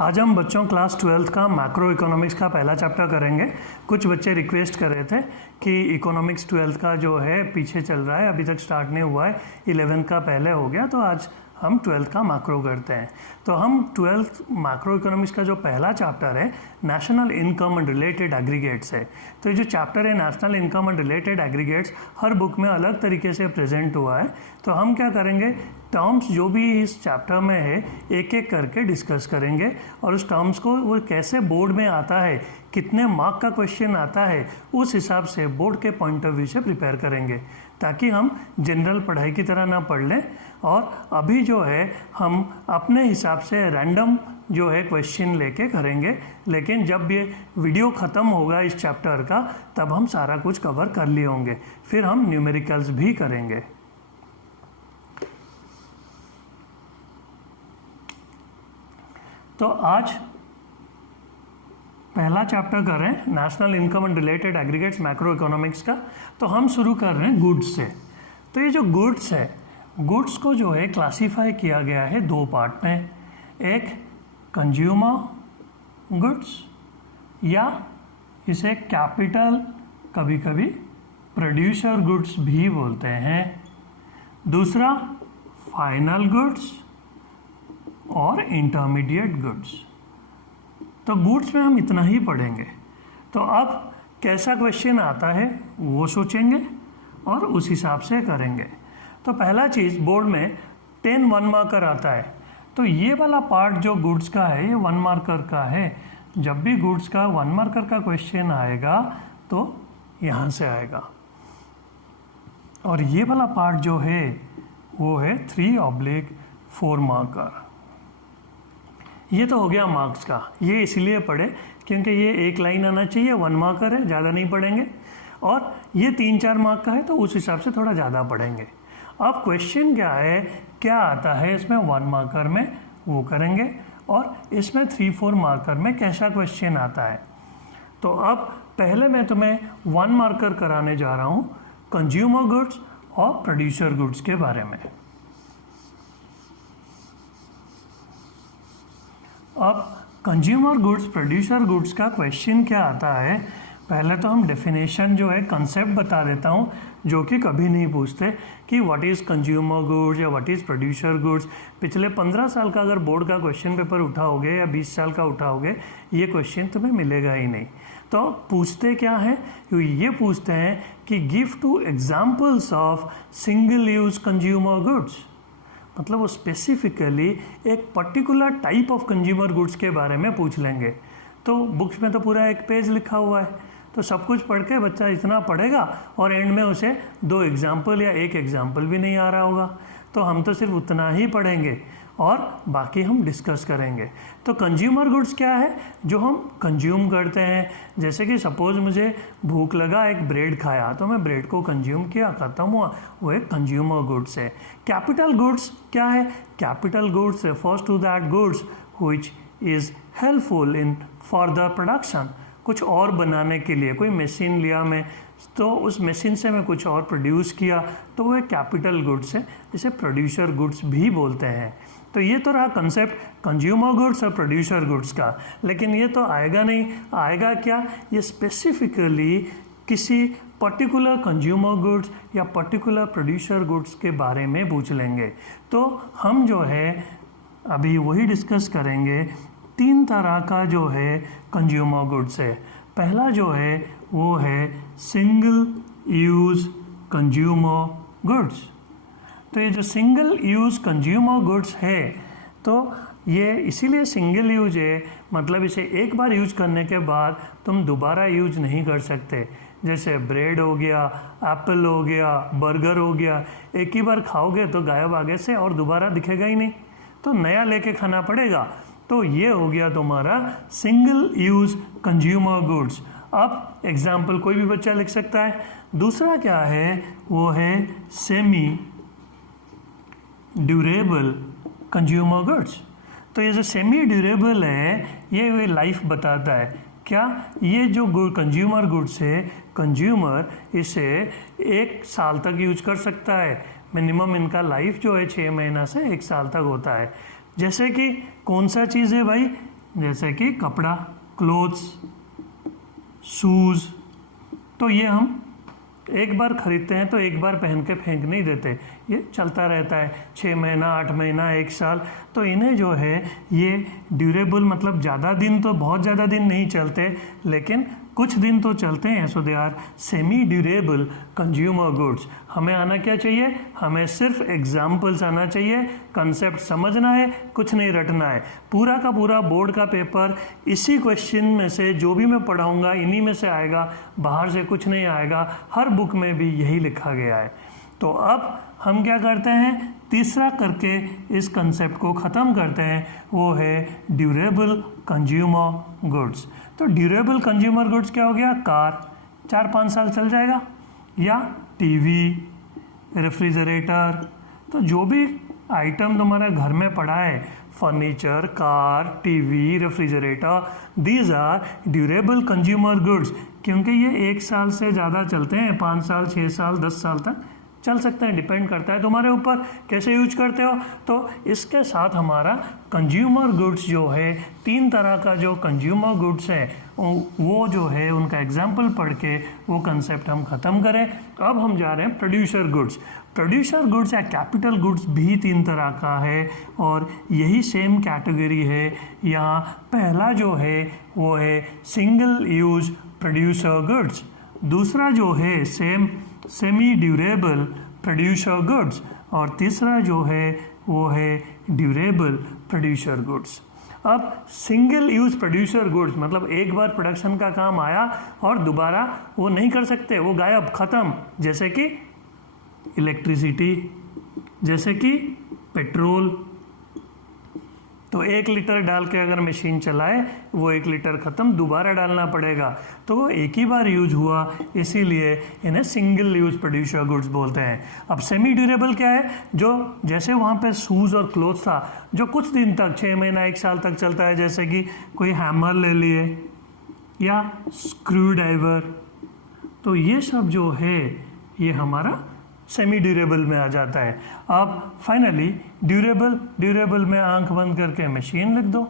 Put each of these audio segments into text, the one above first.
आज हम बच्चों क्लास 12th का मैक्रो इकोनॉमिक्स का पहला चैप्टर करेंगे। कुछ बच्चे रिक्वेस्ट कर रहे थे कि इकोनॉमिक्स 12th का जो है पीछे चल रहा है, अभी तक स्टार्ट नहीं हुआ है, 11th का पहले हो गया, तो आज हम 12th का मैक्रो करते हैं। तो हम 12th मैक्रो इकोनॉमिक्स का जो पहला चैप्टर है national income and related aggregates है। तो ये जो चैप्टर है national income and related aggregates her book में अलग तरीके से प्रेजेंट हुआ है। तो हम क्या करेंगे, टर्म्स जो भी इस चैप्टर में है एक एक करके डिस्कस करेंगे और उस टर्म्स को वो कैसे बोर्ड में आता है, कितने मार्क का क्वेश्चन आता है, उस हिसाब से बोर्ड के पॉइंट ऑफ व्यू से प्रिपेयर करेंगे, ताकि हम जनरल पढ़ाई की तरह ना पढ़ लें। और अभी जो है हम अपने हिसाब से रैंडम जो है क्वेश्चन लेके करेंगे, लेकिन जब ये वीडियो ख़त्म होगा इस चैप्टर का तब हम सारा कुछ कवर कर लिए होंगे। फिर हम न्यूमेरिकल्स भी करेंगे। तो आज पहला चैप्टर कर रहे हैं national income and related aggregates macro economics का। तो हम शुरू कर रहे हैं गुड्स से। तो ये जो गुड्स है, गुड्स को जो है क्लासीफाई किया गया है दो पार्ट में, एक कंज्यूमर गुड्स या इसे कैपिटल कभी कभी प्रोड्यूसर गुड्स भी बोलते हैं, दूसरा फाइनल गुड्स और इंटरमीडिएट गुड्स। तो गुड्स में हम इतना ही पढ़ेंगे। तो अब कैसा क्वेश्चन आता है वो सोचेंगे और उस हिसाब से करेंगे। तो पहला चीज़ बोर्ड में 10 1 मार्कर आता है। तो ये वाला पार्ट जो गुड्स का है ये 1 मार्कर का है। जब भी गुड्स का 1 मार्कर का क्वेश्चन आएगा तो यहाँ से आएगा। और ये वाला पार्ट जो है वो है 3/4 मार्कर। ये तो हो गया मार्क्स का। ये इसलिए पढ़े क्योंकि ये एक लाइन आना चाहिए, 1 मार्कर है, ज़्यादा नहीं पढ़ेंगे। और ये 3-4 मार्क का है तो उस हिसाब से थोड़ा ज़्यादा पढ़ेंगे। अब क्वेश्चन क्या है, क्या आता है इसमें 1 मार्कर में वो करेंगे, और इसमें 3-4 मार्कर में कैसा क्वेश्चन आता है। तो अब पहले मैं तुम्हें 1 मार्कर कराने जा रहा हूँ कंज्यूमर गुड्स और प्रोड्यूसर गुड्स के बारे में। अब कंज्यूमर गुड्स प्रोड्यूसर गुड्स का क्वेश्चन क्या आता है, पहले तो हम डेफिनेशन जो है कंसेप्ट बता देता हूँ, जो कि कभी नहीं पूछते कि व्हाट इज़ कंज्यूमर गुड्स या व्हाट इज़ प्रोड्यूसर गुड्स। पिछले 15 साल का अगर बोर्ड का क्वेश्चन पेपर उठाओगे या 20 साल का उठाओगे, ये क्वेश्चन तुम्हें मिलेगा ही नहीं। तो पूछते क्या है, ये पूछते हैं कि give 2 examples of single use consumer goods. मतलब वो स्पेसिफिकली एक particular type of consumer goods के बारे में पूछ लेंगे। तो बुक्स में तो पूरा एक पेज लिखा हुआ है, तो सब कुछ पढ़ के बच्चा इतना पढ़ेगा और एंड में उसे 2 एग्जाम्पल या 1 एग्जाम्पल भी नहीं आ रहा होगा। तो हम तो सिर्फ उतना ही पढ़ेंगे और बाकी हम डिस्कस करेंगे। तो कंज्यूमर गुड्स क्या है, जो हम कंज्यूम करते हैं। जैसे कि सपोज मुझे भूख लगा, एक ब्रेड खाया, तो मैं ब्रेड को कंज्यूम किया, ख़त्म हुआ, वो एक कंज्यूमर गुड्स है। कैपिटल गुड्स क्या है, capital goods refers to that goods which is helpful in further production. कुछ और बनाने के लिए कोई मशीन लिया मैं, तो उस मशीन से मैं कुछ और प्रोड्यूस किया, तो वो एक कैपिटल गुड्स है, जिसे प्रोड्यूसर गुड्स भी बोलते हैं। तो ये तो रहा कंसेप्ट कंज्यूमर गुड्स और प्रोड्यूसर गुड्स का। लेकिन ये तो आएगा नहीं, आएगा क्या, ये स्पेसिफिकली किसी पर्टिकुलर कंज्यूमर गुड्स या पर्टिकुलर प्रोड्यूसर गुड्स के बारे में पूछ लेंगे। तो हम जो है अभी वही डिस्कस करेंगे। 3 तरह का जो है कंज्यूमर गुड्स है। पहला जो है वो है सिंगल यूज़ कंज्यूमर गुड्स। तो ये जो सिंगल यूज़ कंज्यूमर गुड्स है, तो ये इसीलिए सिंगल यूज है, मतलब इसे एक बार यूज करने के बाद तुम दोबारा यूज नहीं कर सकते। जैसे ब्रेड हो गया, एप्पल हो गया, बर्गर हो गया, एक ही बार खाओगे तो गायब आगे से और दोबारा दिखेगा ही नहीं, तो नया लेके खाना पड़ेगा। तो ये हो गया तुम्हारा सिंगल यूज़ कंज्यूमर गुड्स। अब एग्जाम्पल कोई भी बच्चा लिख सकता है। दूसरा क्या है, वो है सेमी ड्यूरेबल कंज्यूमर गुड्स। तो ये जो सेमी ड्यूरेबल है, ये लाइफ बताता है। क्या, ये जो कंज्यूमर गुड्स है, कंज्यूमर इसे 1 साल तक यूज कर सकता है। मिनिमम इनका लाइफ जो है 6 महीना से 1 साल तक होता है। जैसे कि कौन सा चीज़ है भाई, जैसे कि कपड़ा, क्लोथ्स, शूज़। तो ये हम एक बार खरीदते हैं तो एक बार पहन के फेंक नहीं देते, ये चलता रहता है 6 महीना, 8 महीना, 1 साल। तो इन्हें जो है ये ड्यूरेबल मतलब ज़्यादा दिन तो बहुत ज़्यादा दिन नहीं चलते, लेकिन कुछ दिन तो चलते हैं। So they are semi durable consumer goods. हमें आना क्या चाहिए? हमें सिर्फ एग्जाम्पल्स आना चाहिए, कंसेप्ट समझना है, कुछ नहीं रटना है। पूरा का पूरा बोर्ड का पेपर इसी क्वेश्चन में से जो भी मैं पढ़ाऊँगा इन्हीं में से आएगा, बाहर से कुछ नहीं आएगा। हर बुक में भी यही लिखा गया है। तो अब हम क्या करते हैं, तीसरा करके इस कंसेप्ट को ख़त्म करते हैं, वो है ड्यूरेबल कंज्यूमर गुड्स। तो ड्यूरेबल कंज्यूमर गुड्स क्या हो गया? कार 4-5 साल चल जाएगा, या टीवी, रेफ्रिजरेटर। तो जो भी आइटम तुम्हारे घर में पड़ा है, furniture, car, TV, refrigerator, these are durable consumer goods, क्योंकि ये 1 साल से ज़्यादा चलते हैं, 5 साल, 6 साल, 10 साल तक चल सकते हैं। डिपेंड करता है तुम्हारे ऊपर कैसे यूज करते हो। तो इसके साथ हमारा कंज्यूमर गुड्स जो है, 3 तरह का जो कंज्यूमर गुड्स है वो जो है उनका एग्जाम्पल पढ़ के वो कंसेप्ट हम ख़त्म करें। अब हम जा रहे हैं प्रोड्यूसर गुड्स। प्रोड्यूसर गुड्स या कैपिटल गुड्स भी 3 तरह का है और यही सेम कैटेगरी है। यहाँ पहला जो है वो है सिंगल यूज प्रोड्यूसर गुड्स, दूसरा जो है सेमी ड्यूरेबल प्रोड्यूसर गुड्स, और तीसरा जो है वो है ड्यूरेबल प्रोड्यूसर गुड्स। अब सिंगल यूज प्रोड्यूसर गुड्स मतलब एक बार प्रोडक्शन का काम आया और दोबारा वो नहीं कर सकते, वो गायब, ख़त्म। जैसे कि इलेक्ट्रिसिटी, जैसे कि पेट्रोल। तो 1 लीटर डाल के अगर मशीन चलाए, वो 1 लीटर ख़त्म, दोबारा डालना पड़ेगा। तो वो एक ही बार यूज हुआ, इसीलिए इन्हें सिंगल यूज प्रोड्यूसर गुड्स बोलते हैं। अब सेमी ड्यूरेबल क्या है? जो जैसे वहाँ पे शूज़ और क्लोथ्स था जो कुछ दिन तक, 6 महीना, 1 साल तक चलता है, जैसे कि कोई हैमर ले लिए या स्क्रू ड्राइवर। तो ये सब जो है ये हमारा सेमी ड्यूरेबल में आ जाता है। अब फाइनली ड्यूरेबल में आंख बंद करके मशीन लिख दो।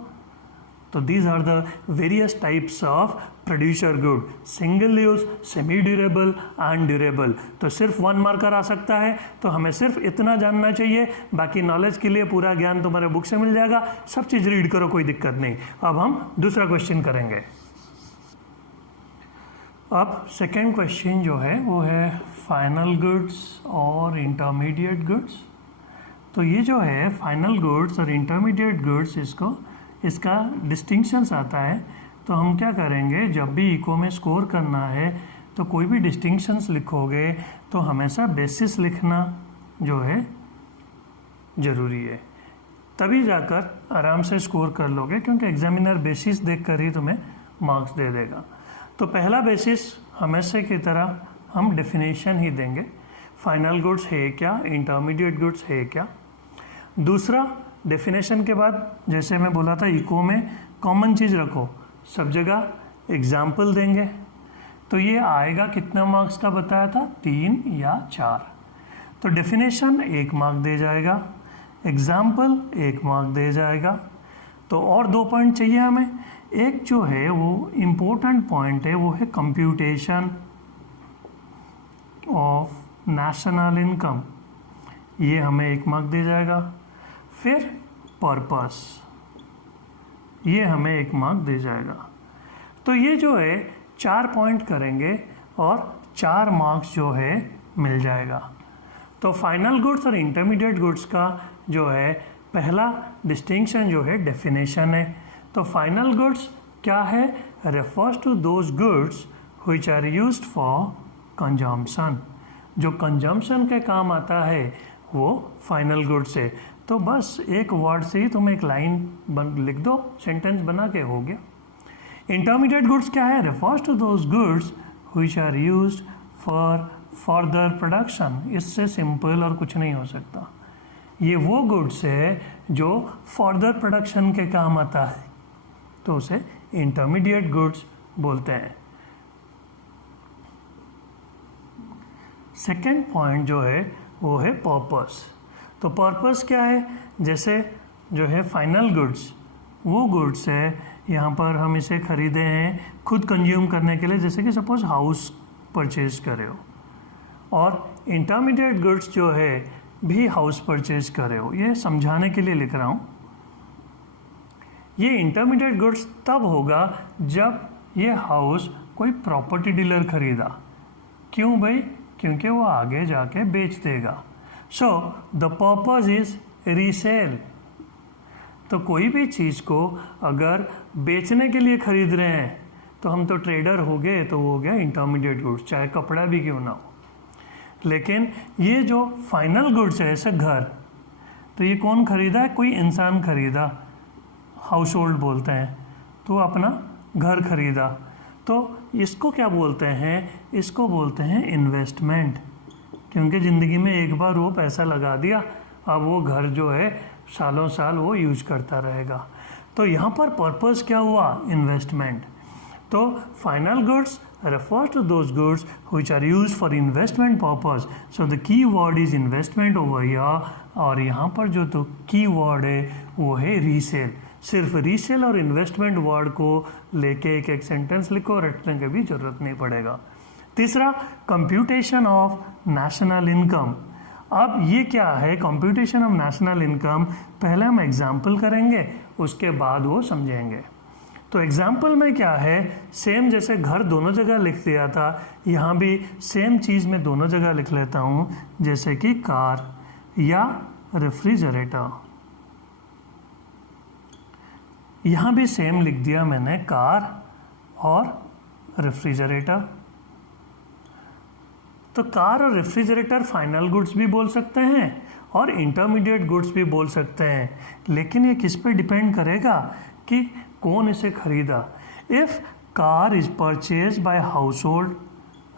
तो these are the various types of producer good, single use, semi durable and durable. तो सिर्फ 1 मार्कर आ सकता है, तो हमें सिर्फ इतना जानना चाहिए। बाकी नॉलेज के लिए पूरा ज्ञान तुम्हारे बुक से मिल जाएगा, सब चीज़ रीड करो, कोई दिक्कत नहीं। अब हम दूसरा क्वेश्चन करेंगे। अब सेकेंड क्वेश्चन जो है वो है फाइनल गुड्स और इंटरमीडिएट गुड्स। तो ये जो है फाइनल गुड्स और इंटरमीडिएट गुड्स, इसका डिस्टिंक्शंस आता है। तो हम क्या करेंगे, जब भी इको में स्कोर करना है तो कोई भी डिस्टिंक्शंस लिखोगे तो हमेशा बेसिस लिखना जो है ज़रूरी है, तभी जाकर आराम से स्कोर कर लोगे, क्योंकि एग्जामिनर बेसिस देख कर ही तुम्हें मार्क्स दे देगा। तो पहला बेसिस हमेशा की तरह हम डेफिनेशन ही देंगे, फाइनल गुड्स है क्या, इंटरमीडिएट गुड्स है क्या। दूसरा, डेफिनेशन के बाद जैसे मैं बोला था इको में कॉमन चीज़ रखो, सब जगह एग्जाम्पल देंगे। तो ये आएगा कितना मार्क्स का बताया था, 3 या 4। तो डेफिनेशन 1 मार्क दे जाएगा, एग्जाम्पल 1 मार्क दे जाएगा। तो और 2 पॉइंट चाहिए हमें। एक जो है वो इम्पोर्टेंट पॉइंट है, वो है कंप्यूटेशन ऑफ नेशनल इनकम, ये हमें 1 मार्क दे जाएगा। फिर पर्पस, ये हमें 1 मार्क दे जाएगा। तो ये जो है 4 पॉइंट करेंगे और 4 मार्क्स जो है मिल जाएगा। तो फाइनल गुड्स और इंटरमीडिएट गुड्स का जो है पहला डिस्टिंक्शन जो है डेफिनेशन है। तो फाइनल गुड्स क्या है, refers to those goods which are used for consumption, जो कंजम्पशन के काम आता है वो फाइनल गुड्स है। तो बस एक वर्ड से ही तुम एक लाइन लिख दो, सेंटेंस बना के हो गया। इंटरमीडिएट गुड्स क्या है, refers to those goods which are used for further production. इससे सिंपल और कुछ नहीं हो सकता। ये वो गुड्स है जो फर्दर प्रोडक्शन के काम आता है, तो उसे इंटरमीडिएट गुड्स बोलते हैं। सेकेंड पॉइंट जो है वो है पर्पस। तो पर्पस क्या है, जैसे जो है फाइनल गुड्स वो गुड्स है यहाँ पर हम इसे खरीदे हैं खुद कंज्यूम करने के लिए, जैसे कि सपोज हाउस परचेज करे हो, और इंटरमीडिएट गुड्स जो है भी हाउस परचेज करे हो। ये समझाने के लिए लिख रहा हूँ। ये इंटरमीडिएट गुड्स तब होगा जब ये हाउस कोई प्रॉपर्टी डीलर खरीदा। क्यों भाई? क्योंकि वो आगे जाके बेच देगा। So the purpose is resale. तो कोई भी चीज़ को अगर बेचने के लिए खरीद रहे हैं तो हम तो ट्रेडर हो गए, तो वो हो गया इंटरमीडिएट गुड्स, चाहे कपड़ा भी क्यों ना हो। लेकिन ये जो फाइनल गुड्स है, ऐसे घर, तो ये कौन खरीदा है? कोई इंसान खरीदा, हाउस होल्ड बोलते हैं, तो अपना घर खरीदा। तो इसको क्या बोलते हैं? इसको बोलते हैं इन्वेस्टमेंट, क्योंकि ज़िंदगी में एक बार वो पैसा लगा दिया, अब वो घर जो है सालों साल वो यूज करता रहेगा। तो यहाँ पर पर्पस क्या हुआ? इन्वेस्टमेंट। तो final goods refer to those goods which are used for investment purpose. So the key word is investment over here, और यहाँ पर जो तो की वर्ड है वो है रीसेल। सिर्फ रीसेल और इन्वेस्टमेंट वर्ड को लेके एक सेंटेंस लिखो, रटने की भी जरूरत नहीं पड़ेगा। तीसरा, कंप्यूटेशन ऑफ नेशनल इनकम। अब ये क्या है कंप्यूटेशन ऑफ नेशनल इनकम? पहले हम एग्जाम्पल करेंगे, उसके बाद वो समझेंगे। तो एग्जाम्पल में क्या है, सेम जैसे घर दोनों जगह लिख दिया था, यहाँ भी सेम चीज़ में दोनों जगह लिख लेता हूँ, जैसे कि कार या रेफ्रिजरेटर। यहाँ भी सेम लिख दिया मैंने, कार और रेफ्रिजरेटर। तो कार और रेफ्रिजरेटर फाइनल गुड्स भी बोल सकते हैं और इंटरमीडिएट गुड्स भी बोल सकते हैं, लेकिन ये किस पे डिपेंड करेगा कि कौन इसे खरीदा। If car is purchase by house hold,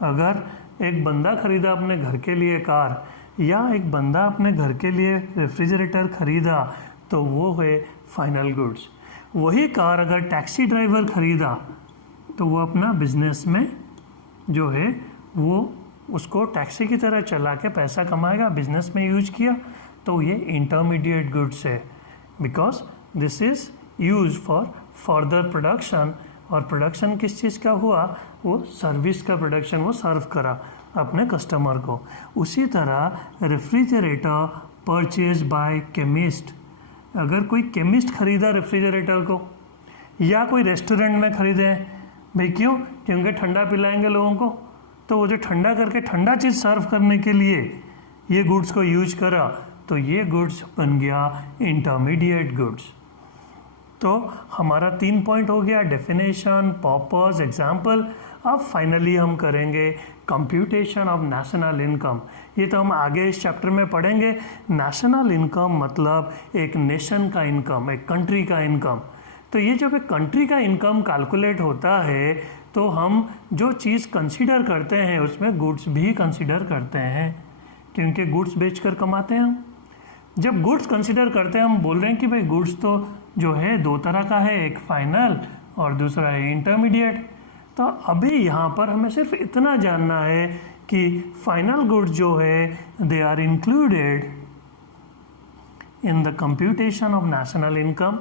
अगर एक बंदा खरीदा अपने घर के लिए कार, या एक बंदा अपने घर के लिए रेफ्रिजरेटर खरीदा, तो वो है फाइनल गुड्स। वही कार अगर टैक्सी ड्राइवर खरीदा तो वो अपना बिजनेस में जो है वो उसको टैक्सी की तरह चला के पैसा कमाएगा, बिजनेस में यूज किया, तो ये इंटरमीडिएट गुड्स है, because this is use for further production. और प्रोडक्शन किस चीज़ का हुआ? वो सर्विस का प्रोडक्शन, वो सर्व करा अपने कस्टमर को। उसी तरह रेफ्रिजरेटर परचेज बाय केमिस्ट, अगर कोई केमिस्ट खरीदा रेफ्रिजरेटर को, या कोई रेस्टोरेंट में खरीदे हैं, भाई क्यों? क्योंकि ठंडा पिलाएंगे लोगों को, तो वो जो ठंडा करके ठंडा चीज़ सर्व करने के लिए ये गुड्स को यूज करा, तो ये गुड्स बन गया इंटरमीडिएट गुड्स। तो हमारा 3 पॉइंट हो गया, डेफिनेशन, पर्पस, एग्जाम्पल। अब फाइनली हम करेंगे कंप्यूटेशन ऑफ नेशनल इनकम। ये तो हम आगे इस चैप्टर में पढ़ेंगे। नेशनल इनकम मतलब एक नेशन का इनकम, एक कंट्री का इनकम। तो ये जब एक कंट्री का इनकम कैलकुलेट होता है तो हम जो चीज़ कंसीडर करते हैं उसमें गुड्स भी कंसीडर करते हैं, क्योंकि गुड्स बेचकर कमाते हैं हम। जब गुड्स कंसीडर करते हैं, हम बोल रहे हैं कि भाई गुड्स तो जो है 2 तरह का है, एक फाइनल और दूसरा है इंटरमीडिएट। तो अभी यहाँ पर हमें सिर्फ इतना जानना है कि फाइनल गुड्स जो है they are included in the computation of national income,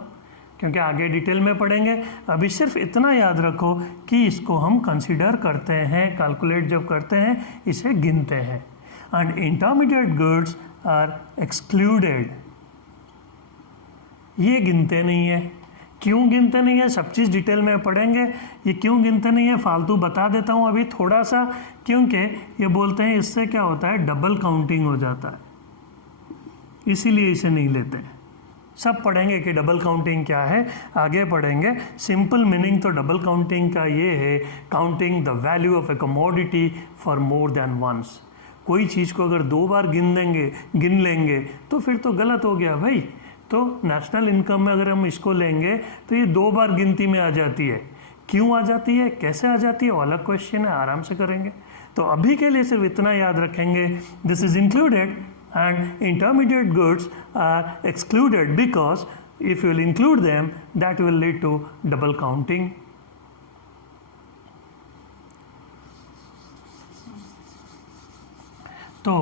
क्योंकि आगे डिटेल में पढ़ेंगे। अभी सिर्फ इतना याद रखो कि इसको हम कंसीडर करते हैं, कैलकुलेट जब करते हैं इसे गिनते हैं। And intermediate goods are excluded, ये गिनते नहीं है। क्यों गिनते नहीं है? सब चीज़ डिटेल में पढ़ेंगे। ये क्यों गिनते नहीं है फालतू बता देता हूँ अभी थोड़ा सा, क्योंकि ये बोलते हैं इससे क्या होता है, डबल काउंटिंग हो जाता है, इसीलिए इसे नहीं लेते हैं। सब पढ़ेंगे कि डबल काउंटिंग क्या है, आगे पढ़ेंगे। सिंपल मीनिंग तो डबल काउंटिंग का ये है, counting the value of a commodity for more than once. कोई चीज़ को अगर 2 बार गिन लेंगे तो फिर तो गलत हो गया भाई। तो नेशनल इनकम में अगर हम इसको लेंगे तो ये 2 बार गिनती में आ जाती है। क्यों आ जाती है, कैसे आ जाती है, वो अलग क्वेश्चन है, आराम से करेंगे। तो अभी के लिए सिर्फ इतना याद रखेंगे, this is included and intermediate goods are excluded because if you will include them that will lead to double counting. तो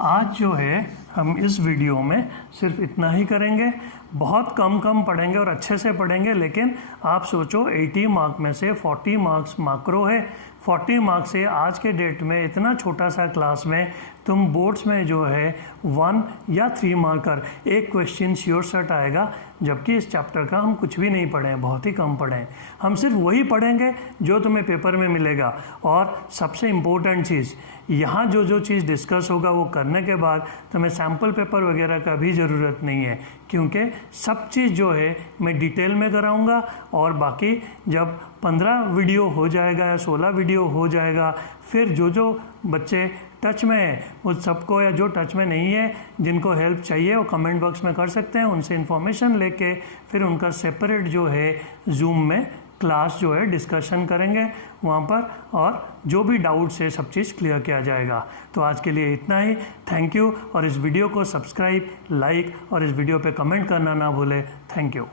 आज जो है हम इस वीडियो में सिर्फ इतना ही करेंगे, बहुत कम पढ़ेंगे और अच्छे से पढ़ेंगे। लेकिन आप सोचो 80 मार्क में से 40 मार्क्स मैक्रो है, 40 मार्क्स से आज के डेट में इतना छोटा सा क्लास में तुम बोर्ड्स में जो है 1 या 3 मार्कर एक क्वेश्चन श्योर शॉट आएगा, जबकि इस चैप्टर का हम कुछ भी नहीं पढ़े हैं, बहुत ही कम पढ़े हैं। हम सिर्फ वही पढ़ेंगे जो तुम्हें पेपर में मिलेगा। और सबसे इम्पोर्टेंट चीज़, यहाँ जो चीज़ डिस्कस होगा वो करने के बाद तुम्हें सैम्पल पेपर वगैरह का भी ज़रूरत नहीं है, क्योंकि सब चीज़ जो है मैं डिटेल में कराऊंगा। और बाकी जब 15 वीडियो हो जाएगा या 16 वीडियो हो जाएगा, फिर जो बच्चे टच में है उस सबको, या जो टच में नहीं है जिनको हेल्प चाहिए वो कमेंट बॉक्स में कर सकते हैं, उनसे इन्फॉर्मेशन लेके फिर उनका सेपरेट जो है जूम में क्लास जो है डिस्कशन करेंगे वहाँ पर, और जो भी डाउट्स है सब चीज़ क्लियर किया जाएगा। तो आज के लिए इतना ही, थैंक यू। और इस वीडियो को सब्सक्राइब, लाइक और इस वीडियो पे कमेंट करना ना भूले। Thank you.